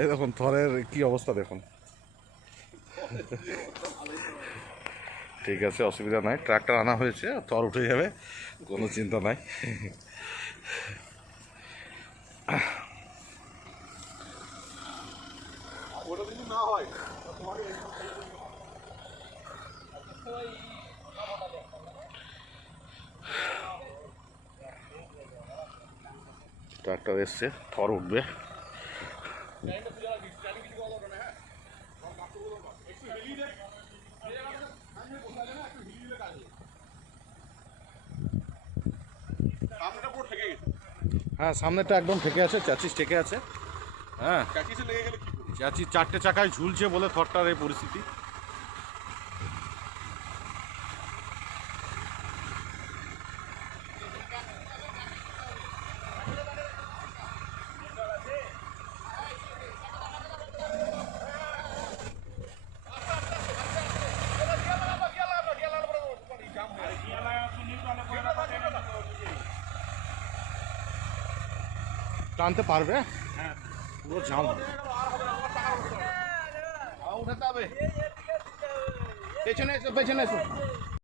এই দেখুন থরের কি অবস্থা দেখুন। ঠিক আছে, অসুবিধা নাই, ট্রাক্টর আনা হয়েছে, থর উঠে যাবে, কোনো চিন্তা নাই। ট্রাক্টর এসছে, থর উঠবে। হ্যাঁ, সামনেটা একদম ঠেকে আছে, চ্যাচিস ঠেকে আছে। হ্যাঁ, চ্যাচিস 4টে চাকায় ঝুলছে বলে থরটার এই পরিস্থিতি। টানতে পারবে? হ্যাঁ, পুরো জাম। উঠাতে হবে, পেছনে এসো, পেছনে এসো।